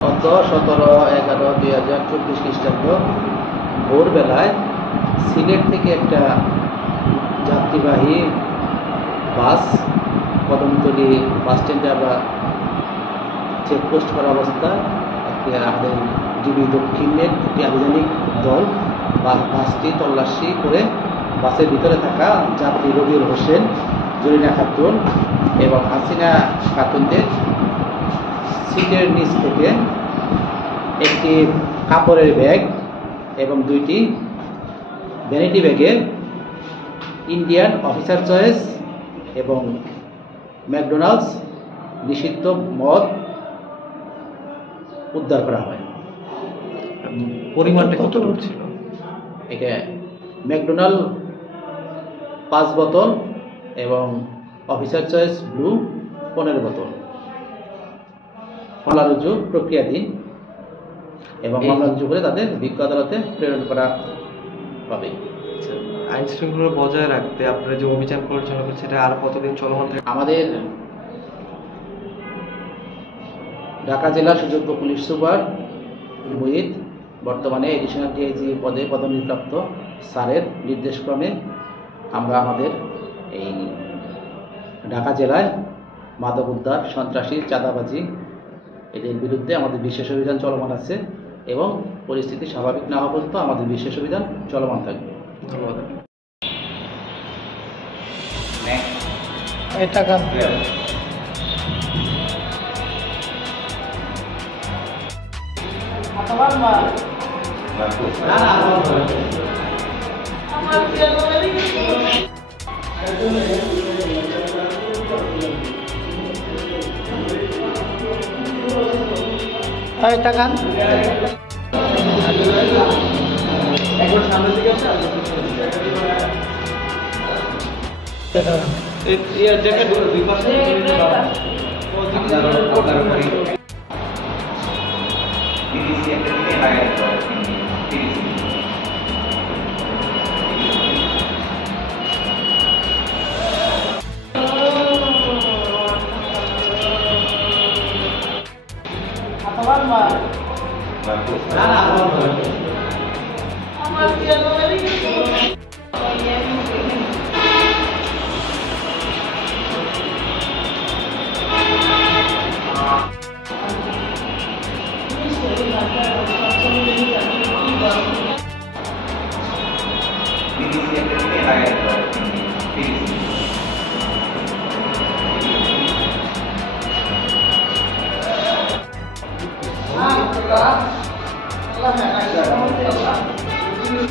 গত 17/11/2024 খ্রিস্টাব্দ ভোরবেলায় সিলেট থেকে একটা যাত্রীবাহী বাস কদমতলী বাস স্ট্যান্ডে আমরা চেকপোস্ট করা অবস্থায় আমাদের ডিবি দক্ষিণের একটি আভিযানিক দল বাসটি তল্লাশি করে বাসের ভিতরে থাকা যাত্রী রবিউল হোসেন, জরিনা খাতুন এবং হাসিনা খাতুনদের সিটের নিচ থেকে একটি কাপড়ের ব্যাগ এবং দুইটি ভ্যানিটি ব্যাগে ইন্ডিয়ান অফিসার চয়েস এবং ম্যাকডোনাল্ডস নিষিদ্ধ মদ উদ্ধার করা হয়। পরিমাণটা কত ছিল? একে ম্যাকডোনাল্ড 5 বোতল এবং অফিসার চয়েস ব্লু 15 বোতল। মামলা রুজু প্রক্রিয়াধীন এবং মামলা রুজু করে তাদের বিজ্ঞ আদালতে প্রেরণ করা হবে। আইন শৃঙ্খলা বজায় রাখতে আপনারা যে অভিযান পরিচালনা করছেন সেটা আর কতদিন চলমান থাকবে? আমাদের ঢাকা জেলা সুযোগ্য পুলিশ সুপার মুহিত বর্তমানে এডিশনাল ডিআইজি পদে পদোন্নতিপ্রাপ্ত স্যারের নির্দেশক্রমে আমরা আমাদের এই ঢাকা জেলায় মাদক উদ্ধার, সন্ত্রাসী, চাঁদাবাজি এদের বিরুদ্ধে আমাদের বিশেষ অভিযান চলমান আছে এবং পরিস্থিতি স্বাভাবিক না হওয়া পর্যন্ত আমাদের বিশেষ অভিযান চলমান থাকবে। ধন্যবাদ। টাকা টাকা একবার সামনের দিকে আছে Allah